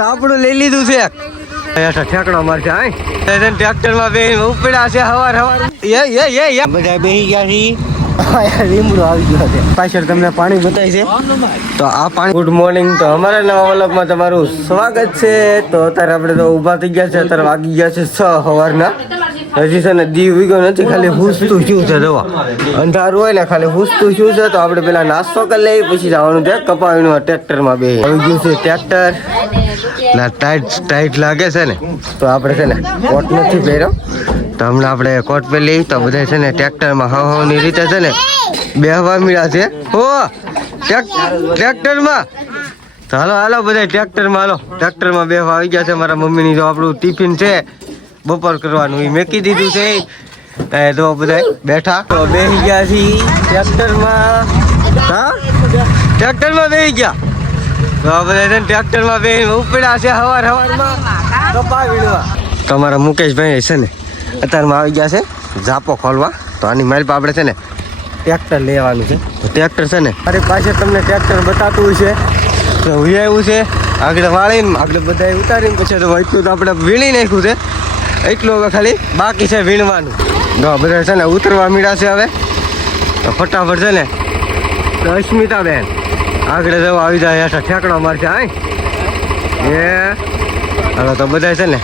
તાપડું લઈ લીધું છે ઠેકડો મારશે ટ્રેક્ટર માં બે ઉપડ્યા છે હવાર બધા બેસી ગયા છે લીમડો આવી ગયો છે પાછળ તમને પાણી બતાવી છે તો આ પાણી ગુડ મોર્નિંગ તો અમારા નવા વ્લોગમાં તમારું સ્વાગત છે તો અત્યારે આપણે તો ઊભા થઈ ગયા છે અત્યારે વાગી ગયા છે 6 સવારના હજી છે ને દી વીગો નથી ખાલી હુસતું શું છે દવા અંધારું હોય ને ખાલી હુસતું શું છે તો આપણે પેલા નાસ્તો કરી લઈએ પછી જવાનું છે કપાવીનું ટ્રેક્ટરમાં બે આવી ગયું છે ટ્રેક્ટર ના ટાઈટ લાગે છે ને તો આપણે છે ને કોટ નથી પહેર્યો તો હમણાં આપણે કોટ પહેરી તો બધા છે ને ટ્રેક્ટરમાં હવાની રીતે છે ને બેહવા મળ્યા છે હો ટ્રેક્ટરમાં તો હાલો બધા ટ્રેક્ટરમાં ટ્રેક્ટરમાં બેહવા આવી ગયા છે મારા મમ્મીની જો આપણું ટિફિન છે બપોર કરવાનું એ મેકી દીધું છે તો બધા બેઠા તો બેસી ગયા છીએ ટ્રેક્ટરમાં ટ્રેક્ટરમાં બેસી ગયા તો બધા છે ટ્રેક્ટરમાં બે ઉપડ્યા છે હવારમાં કપા વીણવા તમારા મુકેશભાઈ છે ને અત્યારમાં આવી ગયા છે ઝાપો ખોલવા તો આની મારી આપણે છે ને ટ્રેક્ટર લેવાનું છે તો ટ્રેક્ટર છે ને મારી પાસે તમને ટ્રેક્ટર બતાતું છે તો હું આવ્યું છે આગળ વાળીને આગળ બધા ઉતારીને પછી તો એટલું તો આપણે વીણી નાખ્યું છે એટલું હવે ખાલી બાકી છે વીણવાનું તો બધા છે ને ઉતરવા મીડા છે હવે તો ફટાફટ છે ને તો અસ્મિતાબેન આગળ જવા આવી જાય હેઠળ ઠેકડો મારશે હવે તો બધા છે ને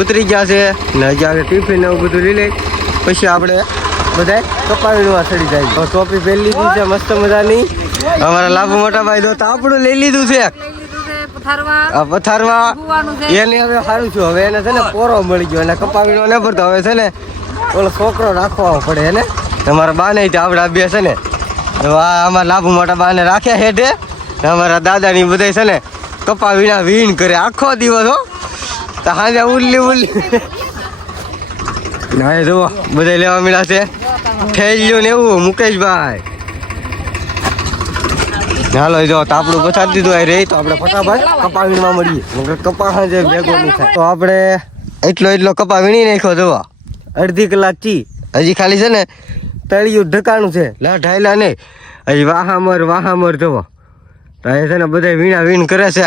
ઉતરી ગયા છે ને હજી આગળ ટિફિન એવું બધું લઈ લઈ પછી આપણે બધા કપાવીમાં ચડી જાય તો ટોપી પહેરી લીધી છે મસ્ત મજાની અમારા લાભ મોટા ભાઈ તો આપણું લઈ લીધું છે પથારવા એને હવે સારું છું હવે એને છે ને પોરો મળી ગયો અને કપાવીનો ન ભરતો હવે છે ને ઓલો છોકરો રાખવો પડે એને તમારા બા નહીં આપણા બે છે ને અમારા લાભુ મોટા બાને રાખ્યા હેઠે અમારા દાદાની બધા છે ને કપા વીણા વીણ કરે આખો દિવસ હો તો હાજે ઉલ્લી ના જુઓ બધા લેવા મળ્યા છે થેલ્યું ને એવું મુકેશભાઈ હાલો જો તાપડું પછાડી દીધું આ રહી તો આપણે ફટાફટ કપા વીણવા મળીએ કપા હાજે ભેગો નહીં થાય તો આપણે એટલો કપા વીણી નાખ્યો જોવા અડધી કલાક ચી હજી ખાલી છે ને તળિયું ઢકાણું છે ઢાયલા નહીં હજી વાહામર જોવો તો એ છે ને બધા વીણા વીણ કરે છે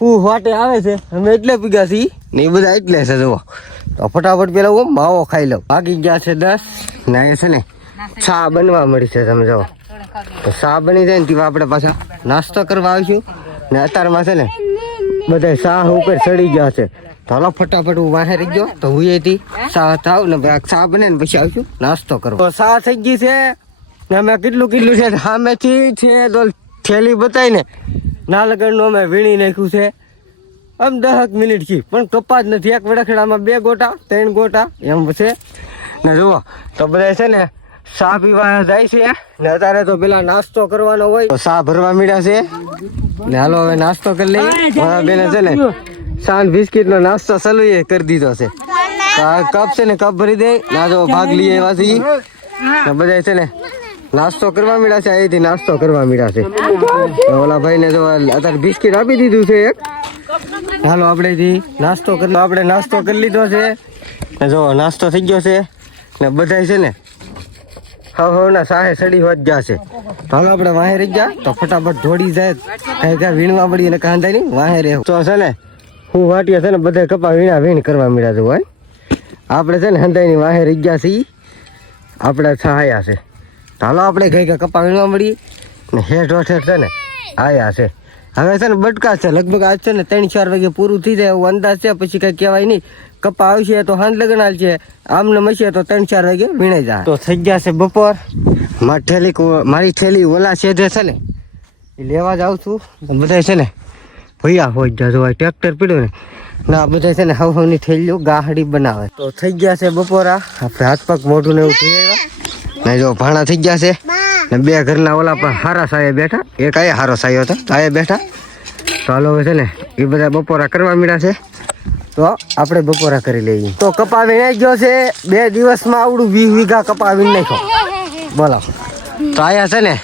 હું વાટે આવે છે અમે એટલે પીગા છીએ ને એ બધા એટલે છે જોવો તો ફટાફટ પેલા હું માવો ખાઈ લઉં ભાગી ગયા છે 10 ને એ છે ને ચા બનવા મળી છે તમે જાઓ તો ચા બની જાય ને તેવા આપણે પાછા નાસ્તો કરવા આવીશું ને અત્યારમાં છે ને બધા ચા ઉપર ચડી ગયા છે તો હાલો ફટાફટ હું વાહે રહી ગયો તો હું એથી ચા થાવ ને ચા બને ને પછી આવીશું નાસ્તો કરવા તો ચા થઈ ગઈ છે ને અમે કેટલું છે સામેથી છે તો થેલી બતાવી ને ના લગનનું અમે વીણી નાખ્યું છે આમ 10 મિનિટ થી પણ કપા જ નથી એક વડખડામાં 2 ગોટા 3 ગોટા એમ છે ને જુઓ તો બધા છે ને ચા પીવા જાય છે ને અત્યારે તો પેલા નાસ્તો કરવાનો હોય તો ચા ભરવા મીડ્યા છે ને હાલો હવે નાસ્તો કરી લઈએ મારા બેને છે ને સાંજ બિસ્કિટ નો નાસ્તો સલુએ કરી દીધો છે કપ છે ને કપ ભરી દે ના જો ભાગ લઈએ એવા છે બધા છે ને નાસ્તો કરવા મીડ્યા છે અહીંથી નાસ્તો કરવા મીડ્યા છે ઓલા ભાઈ ને જો અત્યારે બિસ્કિટ આપી દીધું છે એક હાલો આપણે નાસ્તો કરી લીધો છે ને જો નાસ્તો થઈ ગયો છે ને બધા છે ને હવના સાહે સડી હોત ગયા છે તો હાલો આપણે વાહે રહી ગયા તો ફટાફટ દોડી જાય કઈ વીણવા પડી ને કાંધા નહીં વાહે રહે તો છે ને હું વાટીએ છે ને બધા કપા વીણ કરવા મળ્યા છે હોય આપણે છે ને હંધાઈની વાહે રહી ગયા છીએ આપણે સહાયા છે હાલો આપણે કઈ કપા વીણવા મળીએ ને હેઠ છે ને આયા છે હવે છે ને બટકા છે લગભગ આજ છે ને 3-4 વાગે પૂરું થઈ જાય એવું અંદાજ છે પછી કઈ કહેવાય નહીં કપા આવશે તો હાંજ લગનાલ છે આમને મસીએ તો 3-4 વાગે વીણાઈ જાય તો થઈ ગયા છે બપોર મારી થેલી ઓલા છેદે છે ને એ લેવા જાઉં છું બધા છે ને ભૈયા હોય ગયા જોવા ટ્રેક્ટર પીડ્યું ને ના બધા છે ને હવની થેલીઓ ગાહડી બનાવે તો થઈ ગયા છે બપોરા આપણે હાથ પગ મોઢું ને એવું થઈ આવ્યા ને જો ભાણા થઈ ગયા છે ને 2 ઘરના ઓલા પણ હારા સાયે બેઠા એક આયા હારો સાયો હતો આયા બેઠા તો હાલો છે ને એ બધા બપોરા કરવા મળ્યા છે તો આપણે બપોરા કરી લઈએ તો કપા વીણાઈ ગયો છે 2 દિવસમાં આવડું 20 વીઘા કપા વીણ નાખ્યો બોલો તો આયા છે ને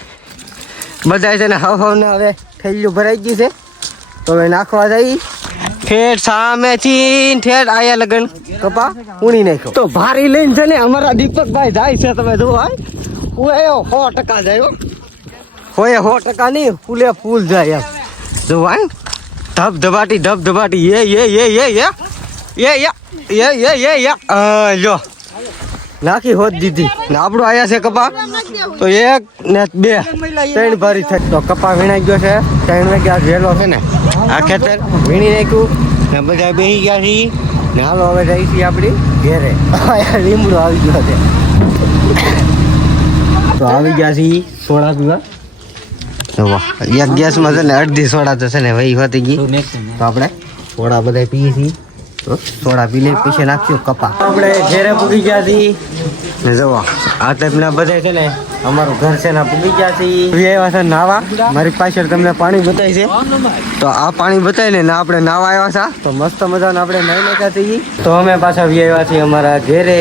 બધા છે ને હવને હવે થેલીઓ ભરાઈ ગઈ છે તો હવે નાખવા જઈ ઠેઠ સામેથી ઠેઠ આયા લગન કપા ઉણી નાખ્યો તો ભારી લઈને છે ને અમારા દીપકભાઈ જાય છે તમે જુઓ હોય 100% જાય હોય 100% નહીં ફૂલે ફૂલ જાય એમ જોવા ધબધબાટી લ્યો નાખી હોત દીધી ને આપણું આયા છે કપા તો 1 ને 2 3 ભારી થઈ તો કપા વીણાઈ ગયો છે 3 વાગ્યા વહેલો છે ને આ ખેતર વીણી નાખ્યું ને બધા બેસી ગયા છીએ ને હાલો હવે જઈ છીએ આપણી ઘેરે લીમડો આવી ગયો છે તો આવી ગયા છીએ સોડા પીવા એક ગેસમાં છે ને અડધી સોડા તો છે ને વહી હોતી ગઈ તો આપણે સોડા બધા પીએ છીએ તો સોડા પી લે પછી નાખ્યું કપા આપણે ઘેરે પૂગી ગયા છીએ ને જુઓ આ ટાઈપના બધા છે ને અમારું ઘર છે ને પૂગી ગયા છીએ આવ્યા છે નાવા મારી પાછળ તમને પાણી બતાવી છે તો આ પાણી બતાવીને ને આપણે નાવા આવ્યા છે તો મસ્ત મજાને આપણે નાઈ નાખ્યા છીએ તો અમે પાછા આવ્યા છીએ અમારા ઘેરે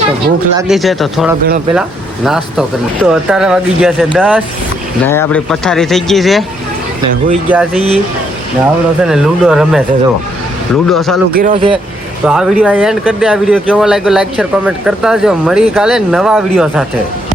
તો ભૂખ લાગી છે તો થોડો ઘણો પેલા નાસ્તો કરી તો અત્યારે વાગી ગયા છે 10 ને આપણી પથારી થઈ ગઈ છે ને હોઈ ગયા છીએ ને આવડો છે ને લૂડો રમે છે જો લૂડો ચાલુ કર્યો છે તો આ વિડીયો એન્ડ કરી દે આ વિડીયો કેવો લાગ્યો લાઈક શેર કોમેન્ટ કરતા જો મળી કાલે નવા વિડીયો સાથે